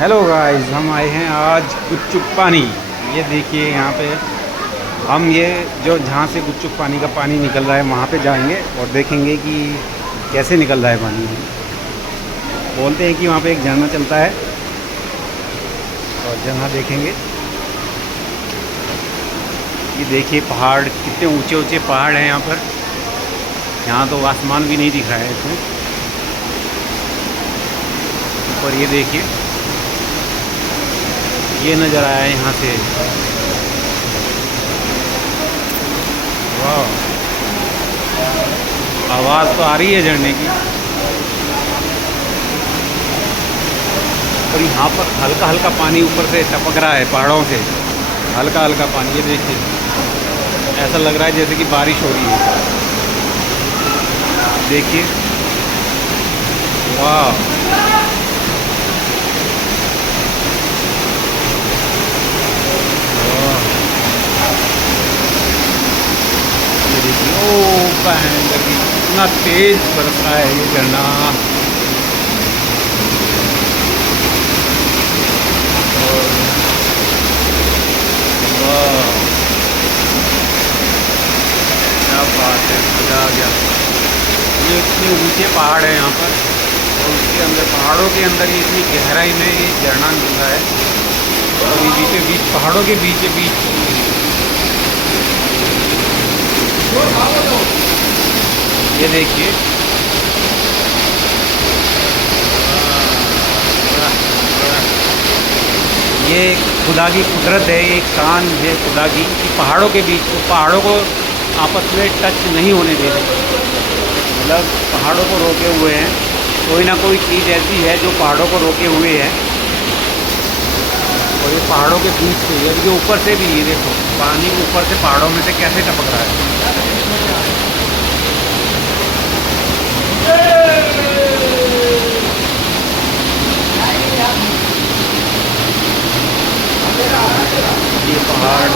Hello guys, हम आए हैं आज गुपचुप पानी। ये देखिए यहाँ पे हम ये जो जहाँ से गुपचुप पानी का पानी निकल रहा है वहाँ पे जाएंगे और देखेंगे कि कैसे निकल रहा है पानी। बोलते हैं कि वहाँ पे एक झरना चलता है और झरना देखेंगे। ये देखिए पहाड़, कितने ऊंचे ऊंचे पहाड़ हैं यहाँ पर। यहाँ तो आसमान भी नहीं दिख रहा है इसमें। और ये देखिए, ये नज़र आया है यहाँ से। वाह, आवाज़ तो आ रही है झरने की। और यहाँ पर हल्का हल्का पानी ऊपर से टपक रहा है पहाड़ों से, हल्का हल्का पानी। ये देखिए, ऐसा लग रहा है जैसे कि बारिश हो रही है। देखिए, वाह, ये देखिए, ओ भयंकर की इतना तेज बरस रहा है ये झरना। और वाह, क्या बात है, मजा आ गया। ये इतने ऊंचे पहाड़ है यहाँ पर और उसके अंदर, पहाड़ों के अंदर ये इतनी गहराई में ये झरना मिल रहा है। और ये बीचों बीच, पहाड़ों के बीचों बीच ये देखिए। ये खुदा की कुदरत है, एक शान है खुदा की कि पहाड़ों के बीच को, पहाड़ों को आपस में टच नहीं होने दे रहे। मतलब पहाड़ों को रोके हुए हैं। कोई ना कोई चीज़ ऐसी है जो पहाड़ों को रोके हुए है। और ये पहाड़ों के बीच से, ये ऊपर से भी, ये देखो पानी ऊपर से पहाड़ों में से कैसे टपक रहा है। ये पहाड़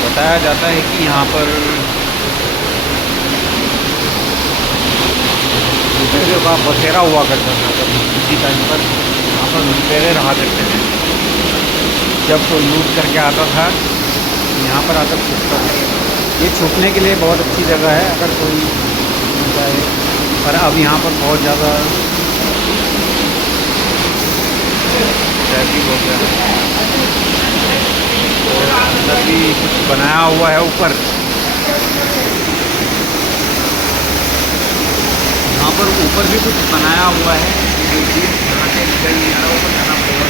बताया जाता है कि यहाँ पर लुटेरे का बसेरा हुआ करता था। जब किसी टाइम पर यहाँ पर लुटेरे रहा करते थे, जब कोई लूट करके आता था यहाँ पर आकर छुपता था। ये छुपने के लिए बहुत अच्छी जगह है अगर कोई जाए। पर अब यहाँ पर बहुत ज़्यादा ट्रैफिक हो गया है। और अंदर भी कुछ बनाया हुआ है ऊपर। यहाँ पर ऊपर भी कुछ बनाया हुआ है। देखिए, यहाँ से निकल नहीं आ रहा, ऊपर जाना पड़ेगा।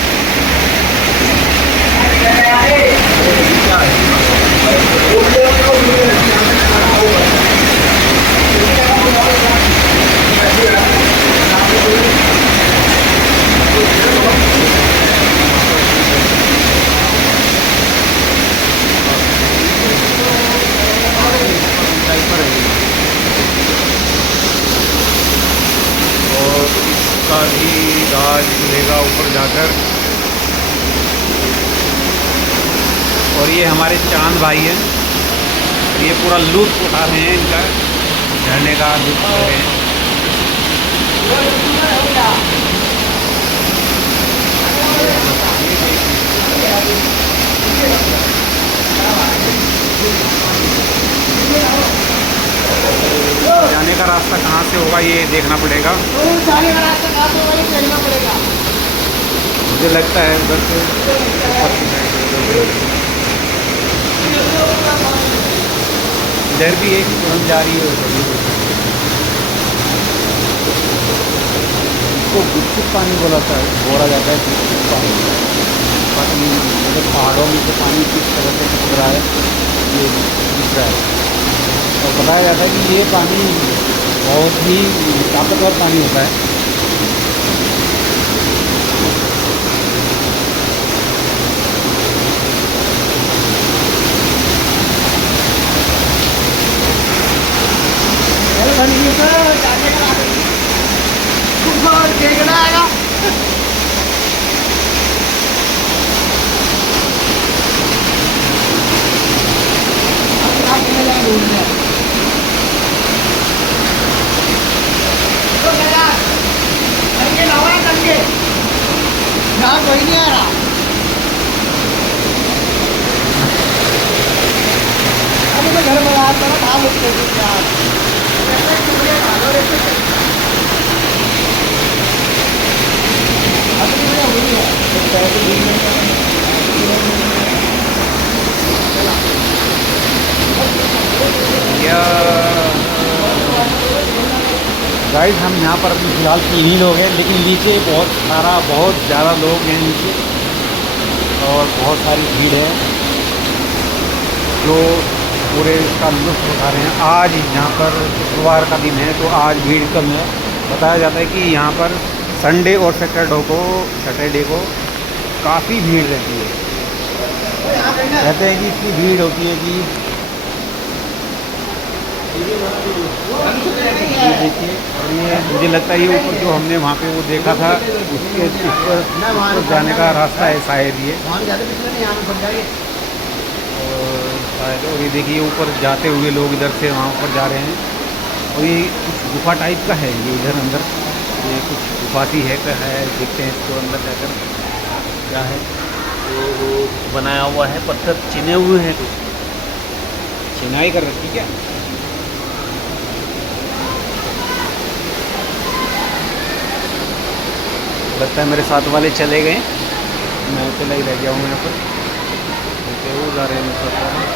और इसका भी राज मिलेगा ऊपर जाकर। और ये हमारे चांद भाई हैं, ये पूरा लुत्फ उठा रहे हैं, इनका झरने का लुत्फ ले रहे हैं। जाने का रास्ता कहाँ से होगा ये देखना पड़ेगा। जाने का रास्ता कहाँ से होगा ये देखना पड़ेगा। मुझे लगता है उधर से ऊपर की साइड, इधर भी एक सुरंग जा रही है। इसको गुपचुप पानी बोला जाता है, गुपचुप पानी। पता नहीं, मतलब पहाड़ों में से पानी किस तरह से टपक रहा है ये दिख रहा है। और बताया जाता है कि ये पानी बहुत ही ताकतवर पानी होता है। देखना आएगा। कोई नहीं आ रहा। अभी तो घर में आता ना खा लेते हैं यार। अभी मैं हुई गाइस हम यहाँ पर अभी फ़िलहाल 3 ही लोग हैं, लेकिन नीचे बहुत ज़्यादा लोग हैं नीचे और बहुत सारी भीड़ है जो पूरे इसका लुत्फ़ उठा रहे हैं। आज यहाँ पर शुक्रवार का दिन है तो आज भीड़ कम है। बताया जाता है कि यहाँ पर संडे और सैटरडे को काफ़ी भीड़ रहती है। कहते हैं कि इतनी भीड़ होती है कि ये देखिए, और ये मुझे लगता है ये ऊपर जो हमने वहाँ पे वो देखा था उसके ऊपर जाने का रास्ता है शायद ये। और ये देखिए ऊपर जाते हुए लोग इधर से वहाँ ऊपर जा रहे हैं और ये कुछ गुफा टाइप का है। ये इधर अंदर ये कुछ गुफा सी है देखते हैं इसको अंदर जाकर क्या है। तो वो बनाया हुआ है, पत्थर चिने हुए हैं, कुछ चिनाई कर रखी क्या? लगता है मेरे साथ वाले चले गए, मैं अकेला ही रह गया हूँ यहाँ पर। वो जा रहे हैं मेरे साथ वाले।